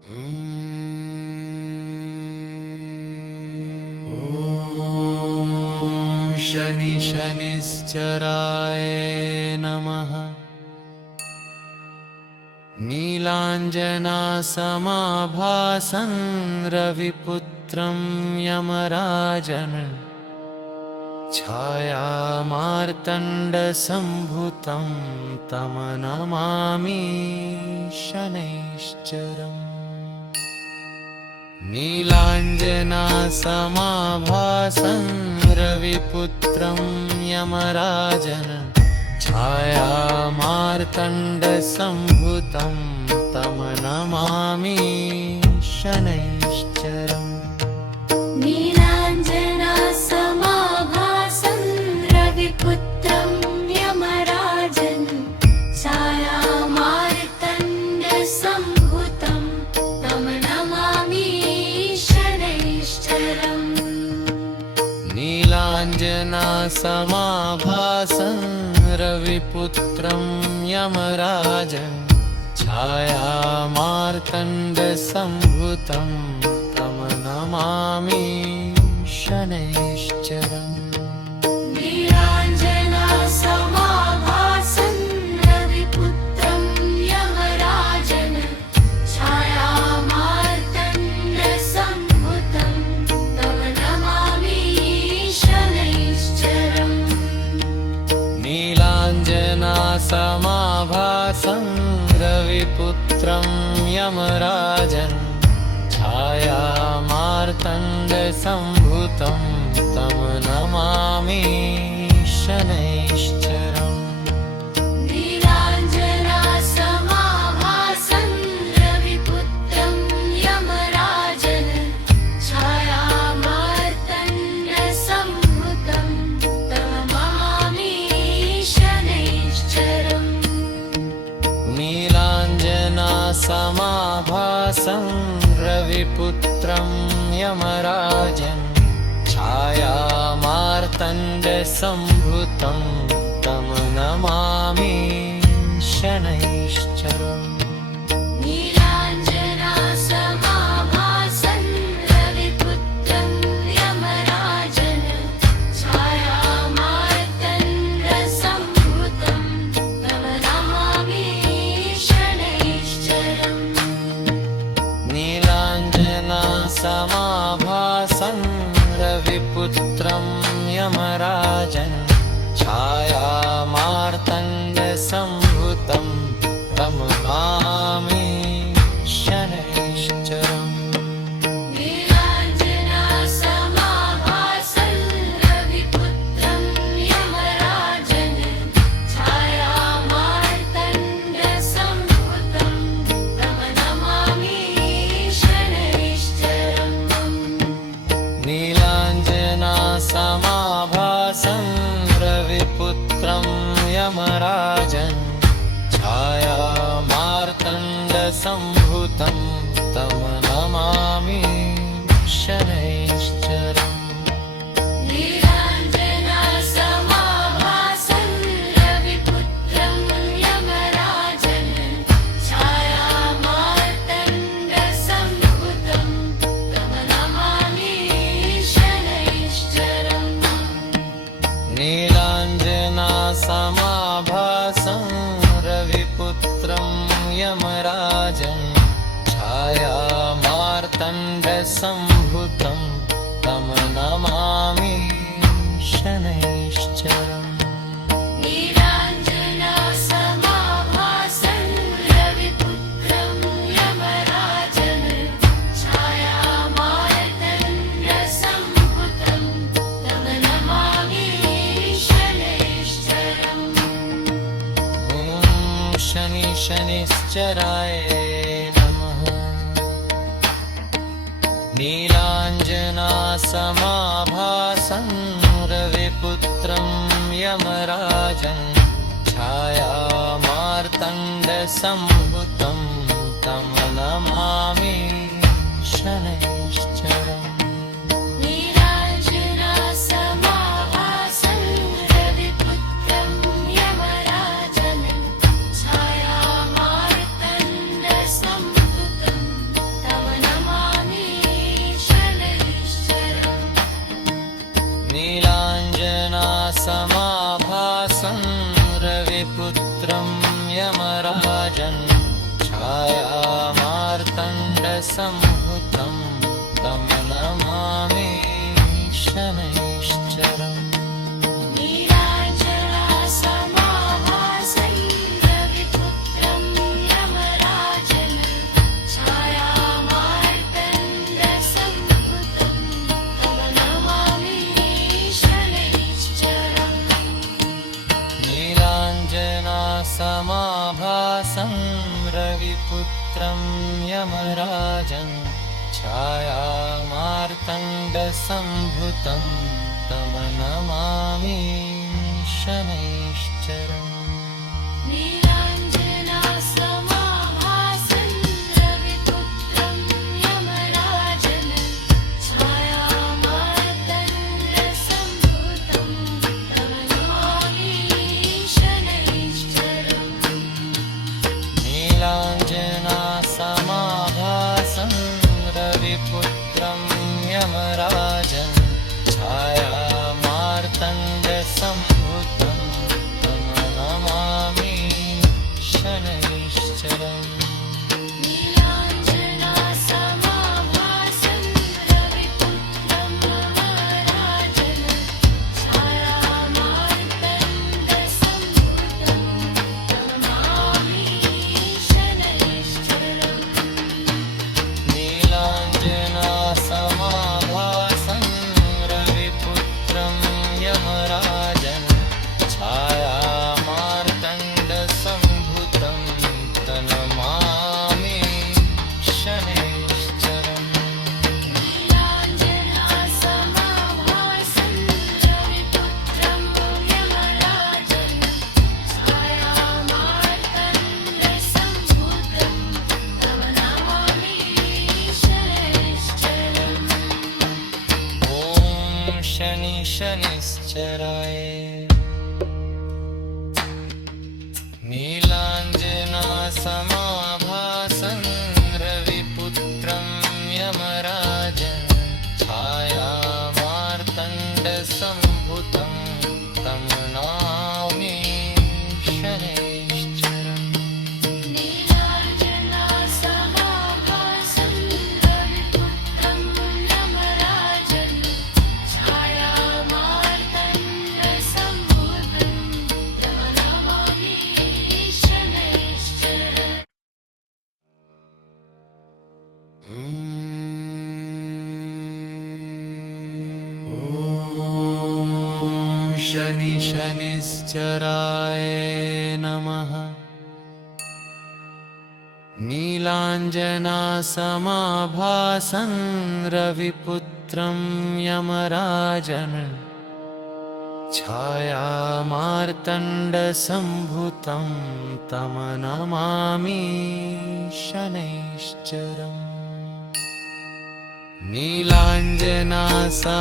ॐ शनि शनिश्चराय नमः। नीलाञ्जनासमाभासं रविपुत्रं यमराजन् छायामार्तण्डसम्भूतं तं नमामि शनैश्चरम्। नीलाञ्जनासमाभासं रविपुत्रं यमराजन् छायामार्तण्डसम्भूतं तं नमामि शनैश्चरम्। नीलाञ्जनासमाभासं रविपुत्रं यमराजन् छायामार्तण्डसम्भूतं तं नमामि शनैश्चरम्। नीलाञ्जनासमाभासं रविपुत्रं यमराजन् छायामार्तण्डसम्भूतं तं नमामि शनैश्चरम्। नीलाञ्जनासमाभासं रविपुत्रं यमराजन् छायामार्तण्डसम्भूतं तं नमामि शनैश्चरम्। नीलाञ्जनासमाभासं रविपुत्रं यमराजन् छायामार्तण्डसम्भूतं तं नमामि शनैश्चरम्। नीलाञ्जनासमाभासं रविपुत्रं यमराजन् छायामार्तण्डसम्भूतं तं नमामि शनैश्चरम्। नीलाञ्जनासमाभासं रविपुत्रं यमराजन् छायामार्तण्डसम्भूतं तं नमामि शनैश्चरम्। नीलाञ्जनासमाभासं रविपुत्रं यमराजन् छायामार्तण्डसम्भूतं तं नमामि शनैश्चरम्। नीलाञ्जनासमाभासं रविपुत्रं यमराजन् छायामार्तण्डसम्भूतं तं नमामि शनैश्चरम्। नीलाञ्जनासमाभासं रविपुत्रं यमराजन् छायामार्तण्डसम्भूतं तं नमामि शनैश्चरम्। नीलाञ्जनासमाभासं रविपुत्रं यमराजन् छायामार्तण्डसम्भूतं तं नमामि शनैश्चरम्। नीलाञ्जनासमाभासं रविपुत्रं यमराजन् छायामार्तण्डसम्भूतं तं नमामि शनैश्चरम्। नीलाञ्जनासमाभासं रविपुत्रं यमराजन् छायामार्तण्डसम्भूतं तं नमामि शनैश्चरम्। नीलाञ्जनासमाभासं रविपुत्रं यमराजन् छायामार्तण्डसम्भूतं तं नमामि शनैश्चरम्। ॐ शनि शनिश्चराय नमः। नीलाञ्जनासमाभासं रविपुत्रं यमराजन् छायामार्तण्डसम्भूतं तं नमामि शनैश्चरम्। नीलाञ्जनासमाभासं रविपुत्रं यमराजन् छायामार्तण्डसम्भूतं यमराजन् छायामार्तण्डसम्भूतं तं नमामि शनैश्चरम् नीलाञ्जनासमाभासं रविपुत्रं यमराजन् छायामार्तण्डसम्भूतं तं नमामि शनैश्चरम् नीलाञ्जनासमाभासं रविपुत्रं यमराजन् छायामार्तण्डसम्भूतं तं नमामि शनैश्चरम् नीलाञ्जनासमाभासं रविपुत्रं यमराजन् छायामार्तण्डसम्भूतं तं नमामि शनैश्चरम् नीलाञ्जनासमाभासं रविपुत्रं यमराजन् छायामार्तण्डसम्भूतं तं नमामि शनैश्चरम् नीलाञ्जनासमाभासं रविपुत्रं यमराजन् छायामार्तण्डसम्भूतं तं नमामि शनैश्चरम् नीलाञ्जनासमाभासं रविपुत्रं यमराजन् छायामार्तण्डसम्भूतं तं नमामि शनैश्चरम् नीलाञ्जनासमाभासं रविपुत्रं यमराजन् छायामार्तण्डसम्भूतं तं नमामि शनैश्चरम् ॐ शनि शनिश्चराय नीलाञ्जनासमाभासं रविपुत्रं यमराजन् छायामार्तण्डसम्भूतं तं नमामि शनैश्चरम् नीलाञ्जनासमाभासं रविपुत्रं यमराजन् छायामार्तण्डसम्भूतं तं नमामि शनैश्चरम् ॐ शनि शनिश्चराय नमः नीलाञ्जनासमाभासं रविपुत्रं यमराजन् छायामार्तण्डसम्भूतं तं नमामि शनैश्चरम्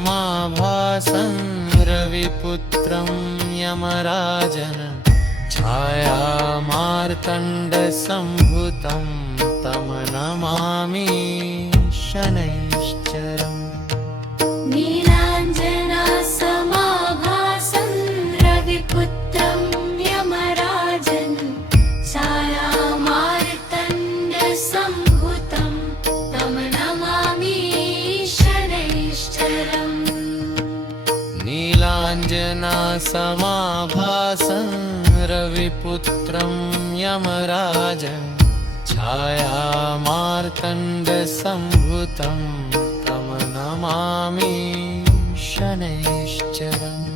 नीलाञ्जनासमाभासं रविपुत्रं यमराजन् छायामार्तण्डसम्भूतं तं नमामि शनैश्चरम् नीलाञ्जनासमाभासं रविपुत्रं यमराजन् छायामार्तण्डसम्भूतं तं नमामि शनैश्चरम् नीलाञ्जनासमाभासं रविपुत्रं यमराजन् छायामार्तण्डसम्भूतं तं नमामि शनैश्चरम्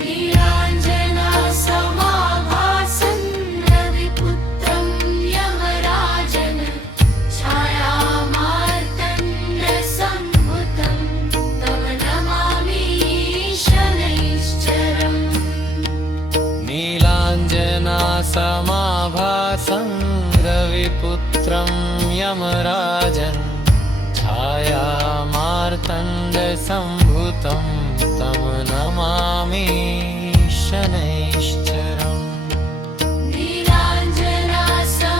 नीलाञ्जनासमाभासं रविपुत्रं यमराजन् छायामार्तण्डसम्भूतं तं नमामि शनैश्चरम् नीलाञ्जनासमाभासं रविपुत्रं यमराजन् छायामार्तण्डसम्भूतं तं नमामि शनैश्चरम्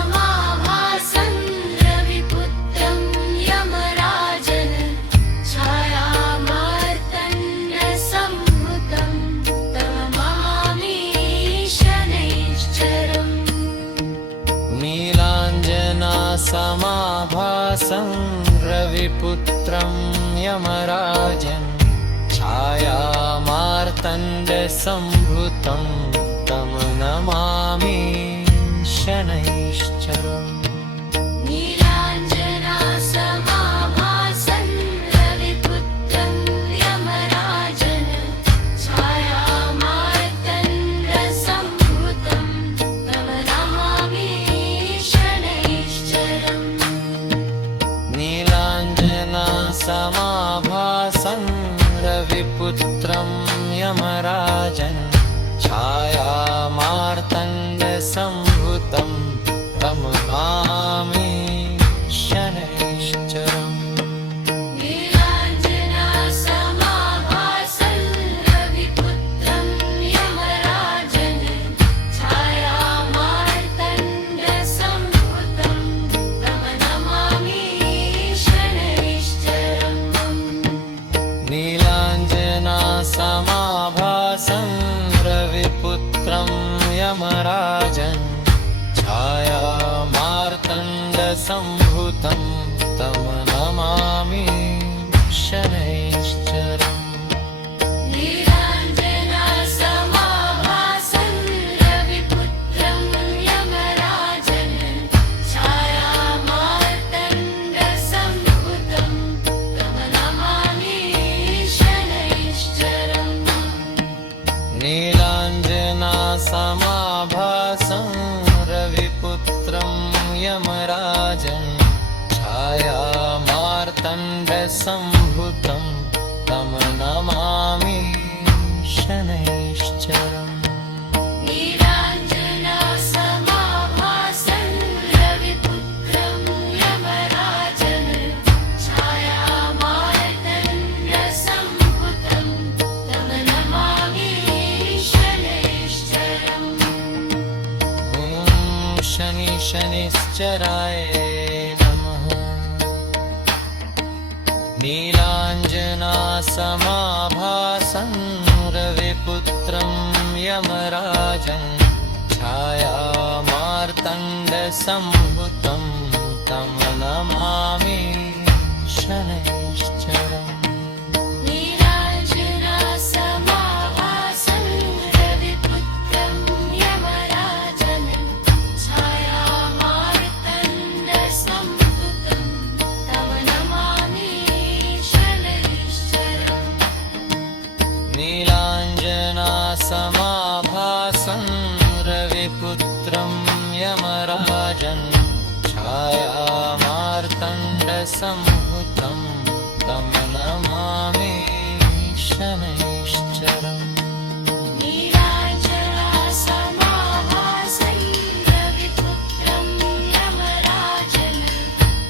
नीलाञ्जनासमाभासं रविपुत्रं यमराजन् छायामार्तण्डसम्भूतं तं नमामि शनैश्चरम् समाभासं रविपुत्रं यमराजन् छायामार्तण्डसम्भूतं तं नमामि शनैश्चरम् नीलाञ्जनासमाभासं रविपुत्रं यमराजन् छायामार्तण्डसम्भूतं तं नमामि शनैश्चरम् नीलाञ्जनासमाभासं रविपुत्रं यमराजन् छायामार्तण्डसम्भूतं तं नमामि शनैश्चरम् नीलाञ्जनासमाभासं रविपुत्रं यमराजन् छायामार्तण्डसम्भूतं तं नमामि शनैश्चरम् नीलाञ्जनासमाभासं रविपुत्रं यमराजन् छायामार्तण्डसम्भूतं तं नमामि शनैश्चरम् नीलाञ्जनासमाभासं रविपुत्रं यमराजन् छायामार्तण्डसम्भूतं तं नमामि शनैश्चरम् नीलाञ्जनासमाभासं रविपुत्रं यमराजन् छायामार्तण्डसम्भूतं तं नमामि शनैश्चरम् नीलाञ्जनासमाभासं रविपुत्रं यमराजन् छायामार्तण्डसम्भूतं तं नमामि शनैश्चरम् ॐ शनिश्चराय नमः। नीलाञ्जनासमाभासं रविपुत्रं यमराजन् छायामार्तण्डसम्भूतं तं नमामि शनैश्चरम् नीलाञ्जनासमाभासं रविपुत्रं यमराजन् छायामार्तण्डसम्भूतं तं नमामि शनैश्चरम् नीलाञ्जनासमाभासं रविपुत्रं यमराजन् छायामार्तण्डसम्भूतं तं नमामि शनैश्चरम् नीलाञ्जनासमाभासं रविपुत्रं यमराजन्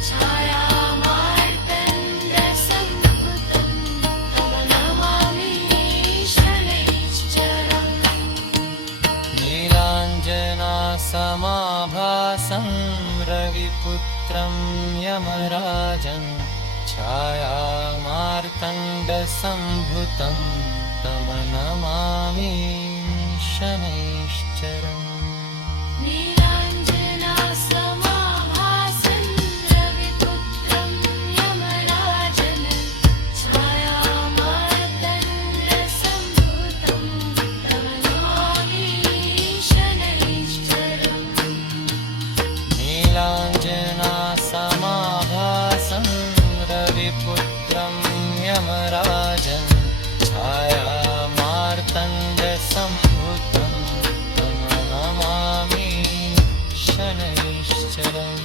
छायामार्तण्डसम्भूतं तं नमामि शनैश्चरम् नीलाञ्जनासमाभासं रविपुत्रं यमराजन् छायामार्तण्डसम्भूतं तं नमामि शनैश्चरम् नीलाञ्जनासमाभासं रविपुत्रं यमराजन् छायामार्तण्डसम्भूतं तं नमामि शनैश्चरम् नीलाञ्जनासमाभासं रविपुत्रं यमराजन् छायामार्तण्डसम्भूतं तं नमामि शनैश्चरम्